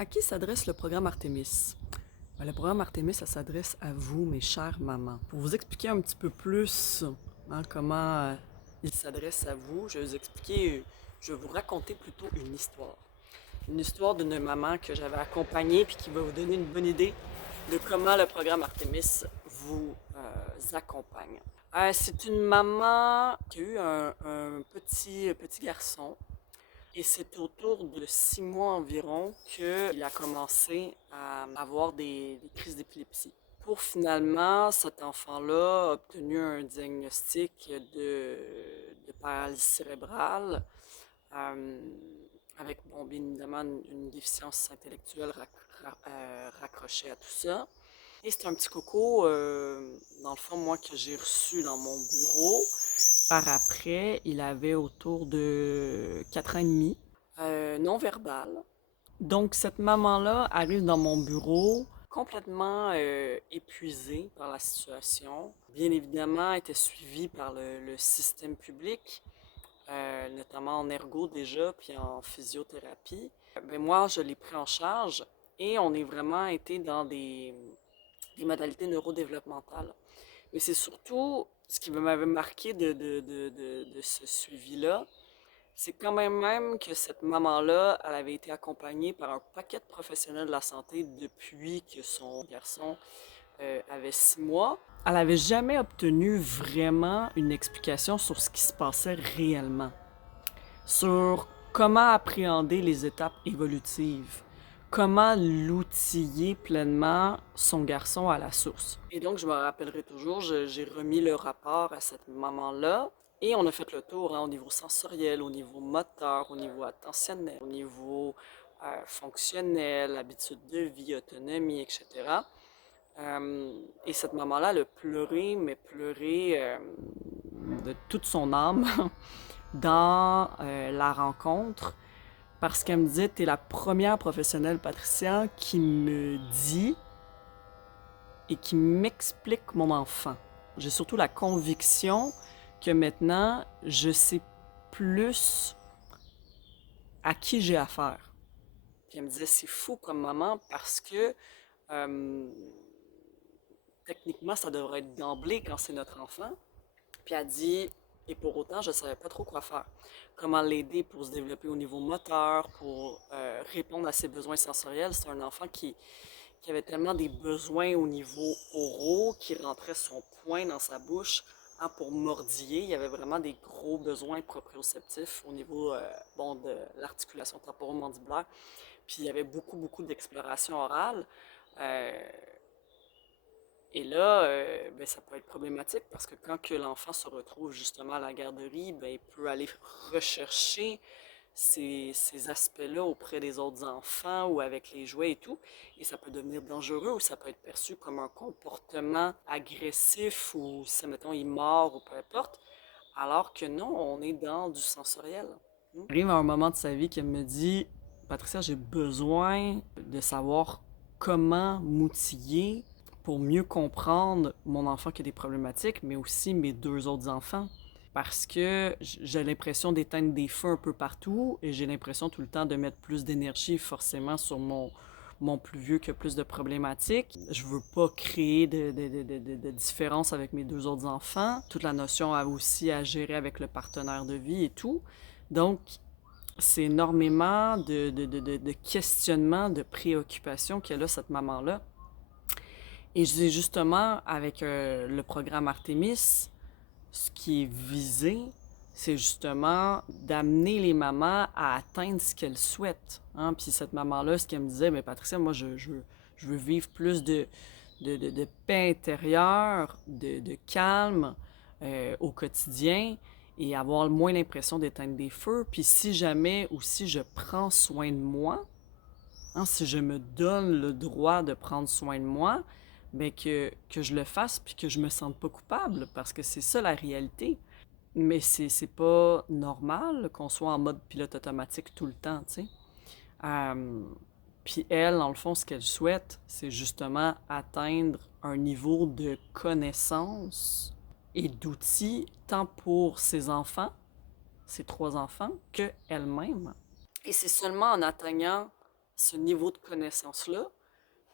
À qui s'adresse le programme Artemis? Le programme Artemis, ça s'adresse à vous, mes chères mamans. Pour vous expliquer un petit peu plus comment il s'adresse à vous, je vais vous raconter plutôt une histoire. Une histoire d'une maman que j'avais accompagnée puis qui va vous donner une bonne idée de comment le programme Artemis vous accompagne. C'est une maman qui a eu un petit garçon et c'est autour de 6 mois environ qu'il a commencé à avoir des crises d'épilepsie. Pour finalement, cet enfant-là a obtenu un diagnostic de paralysie cérébrale euh, avec, bon, bien évidemment, une déficience intellectuelle raccrochée à tout ça. Et c'est un petit coco, dans le fond, moi, que j'ai reçu dans mon bureau. Par après, il avait autour de 4 ans et demi, non-verbal. Donc, cette maman-là arrive dans mon bureau complètement épuisée par la situation. Bien évidemment, elle était suivie par le système public, notamment en ergo déjà, puis en physiothérapie. Ben moi, je l'ai pris en charge et on est vraiment été dans des modalités neurodéveloppementales. Mais c'est surtout ce qui m'avait marqué de ce suivi-là, c'est quand même que cette maman-là, elle avait été accompagnée par un paquet de professionnels de la santé depuis que son garçon avait 6 mois. Elle n'avait jamais obtenu vraiment une explication sur ce qui se passait réellement, sur comment appréhender les étapes évolutives, comment l'outiller pleinement son garçon à la source. Et donc, je me rappellerai toujours, j'ai remis le rapport à cette maman-là et on a fait le tour au niveau sensoriel, au niveau moteur, au niveau attentionnel, au niveau fonctionnel, habitude de vie, autonomie, etc. Et cette maman-là, elle a pleuré, mais pleuré de toute son âme dans la rencontre parce qu'elle me disait, t'es la première professionnelle, Patricia, qui me dit et qui m'explique mon enfant. J'ai surtout la conviction que maintenant, je sais plus à qui j'ai affaire. Puis elle me disait, c'est fou comme maman parce que euh, techniquement, ça devrait être d'emblée quand c'est notre enfant. Puis elle dit, et pour autant, je ne savais pas trop quoi faire. Comment l'aider pour se développer au niveau moteur, pour répondre à ses besoins sensoriels. C'est un enfant qui avait tellement des besoins au niveau oraux, qui rentrait son poing dans sa bouche pour mordiller. Il y avait vraiment des gros besoins proprioceptifs au niveau bon, de l'articulation temporomandibulaire. Puis il y avait beaucoup d'exploration orale. Euh, et là, ben, ça peut être problématique parce que quand que l'enfant se retrouve justement à la garderie, ben, il peut aller rechercher ces aspects-là auprès des autres enfants ou avec les jouets et tout. Et ça peut devenir dangereux ou ça peut être perçu comme un comportement agressif ou si, mettons, il mord ou peu importe. Alors que non, on est dans du sensoriel. Il arrive à un moment de sa vie qu'elle me dit, Patricia, j'ai besoin de savoir comment m'outiller pour mieux comprendre mon enfant qui a des problématiques, mais aussi mes deux autres enfants. Parce que j'ai l'impression d'éteindre des feux un peu partout et j'ai l'impression tout le temps de mettre plus d'énergie forcément sur mon plus vieux qui a plus de problématiques. Je veux pas créer de différence avec mes deux autres enfants. Toute la notion a aussi à gérer avec le partenaire de vie et tout. Donc, c'est énormément de questionnements, de préoccupations qu'elle a, cette maman-là. Et je dis justement, avec le programme Artemis, ce qui est visé, c'est justement d'amener les mamans à atteindre ce qu'elles souhaitent. Hein? Puis cette maman-là, ce qu'elle me disait, mais Patricia, moi, je veux vivre plus de paix intérieure, de calme au quotidien et avoir moins l'impression d'éteindre des feux. Puis si jamais aussi je prends soin de moi, hein, si je me donne le droit de prendre soin de moi, ben que je le fasse puis que je me sente pas coupable parce que c'est ça la réalité. Mais c'est pas normal qu'on soit en mode pilote automatique tout le temps, tu sais. Euh, Puis elle, dans le fond, ce qu'elle souhaite, c'est justement atteindre un niveau de connaissance et d'outils tant pour ses enfants, ses 3 enfants, que elle-même. Et c'est seulement en atteignant ce niveau de connaissance-là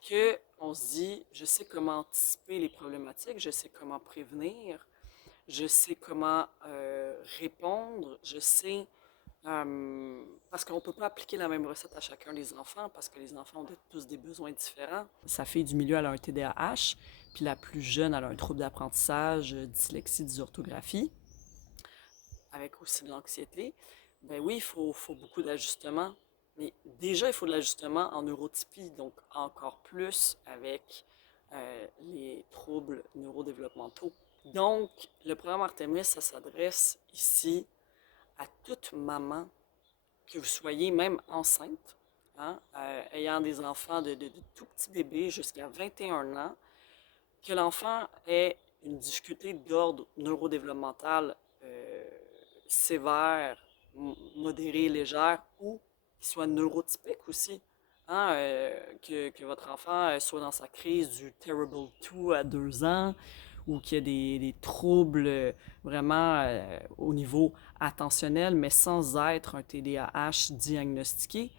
qu'on se dit, je sais comment anticiper les problématiques, je sais comment prévenir, je sais comment répondre, je sais parce qu'on ne peut pas appliquer la même recette à chacun des enfants, parce que les enfants ont tous des besoins différents. Sa fille du milieu, elle a un TDAH, puis la plus jeune, elle a un trouble d'apprentissage, dyslexie, dysorthographie, avec aussi de l'anxiété. Ben oui, il faut beaucoup d'ajustements. Mais déjà, il faut de l'ajustement en neurotypie, donc encore plus avec les troubles neurodéveloppementaux. Donc, le programme Artemis, ça s'adresse ici à toute maman, que vous soyez même enceinte, hein, ayant des enfants de tout petits bébés jusqu'à 21 ans, que l'enfant ait une difficulté d'ordre neurodéveloppemental sévère, modérée, légère, ou qu'il soit neurotypique aussi. Hein, que votre enfant soit dans sa crise du Terrible 2 à 2 ans, ou qu'il y ait des troubles vraiment au niveau attentionnel, mais sans être un TDAH diagnostiqué.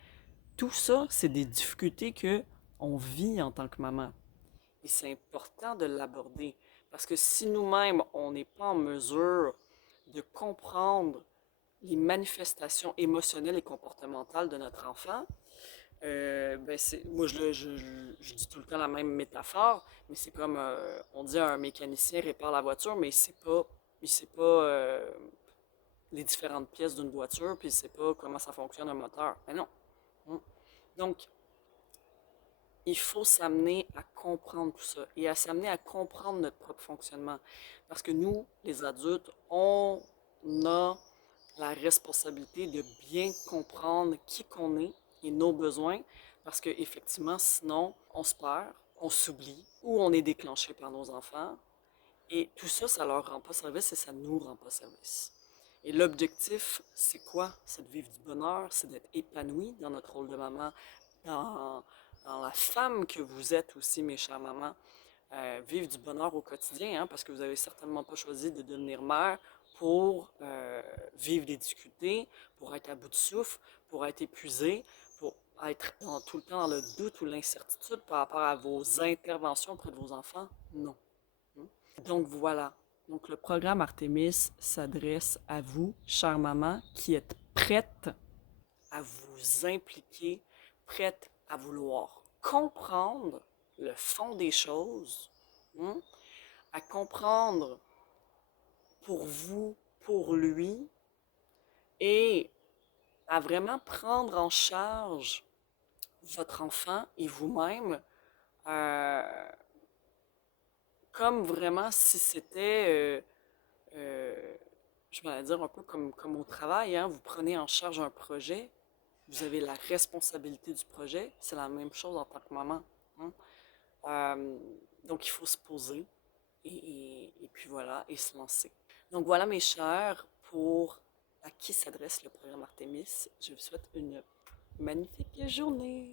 Tout ça, c'est des difficultés que on vit en tant que maman. Et c'est important de l'aborder. Parce que si nous-mêmes, on n'est pas en mesure de comprendre les manifestations émotionnelles et comportementales de notre enfant, moi, je dis tout le temps la même métaphore, mais c'est comme, on dit un mécanicien répare la voiture, mais il sait pas les différentes pièces d'une voiture, puis il sait pas comment ça fonctionne un moteur. Mais non. Hein. Donc, il faut s'amener à comprendre tout ça et à s'amener à comprendre notre propre fonctionnement. Parce que nous, les adultes, on a la responsabilité de bien comprendre qui qu'on est et nos besoins, parce qu'effectivement, sinon, on se perd, on s'oublie ou on est déclenché par nos enfants. Et tout ça, ça leur rend pas service et ça nous rend pas service. Et l'objectif, c'est quoi? C'est de vivre du bonheur, c'est d'être épanoui dans notre rôle de maman, dans, dans la femme que vous êtes aussi, mes chères mamans. Vivre du bonheur au quotidien, hein, parce que vous n'avez certainement pas choisi de devenir mère pour vivre des difficultés, pour être à bout de souffle, pour être épuisé, pour être tout le temps dans le doute ou l'incertitude par rapport à vos interventions auprès de vos enfants. Non. Donc voilà. Donc le programme Artemis s'adresse à vous, chère maman, qui êtes prête à vous impliquer, prête à vouloir comprendre le fond des choses, hein, à comprendre pour vous, pour lui, et à vraiment prendre en charge votre enfant et vous-même euh, comme vraiment si c'était, je vais dire un peu comme au travail, hein, vous prenez en charge un projet, vous avez la responsabilité du projet, c'est la même chose en tant que maman. Hein. Euh, donc il faut se poser et puis voilà, et se lancer. Donc voilà mes chers, pour à qui s'adresse le programme Artemis. Je vous souhaite une magnifique journée.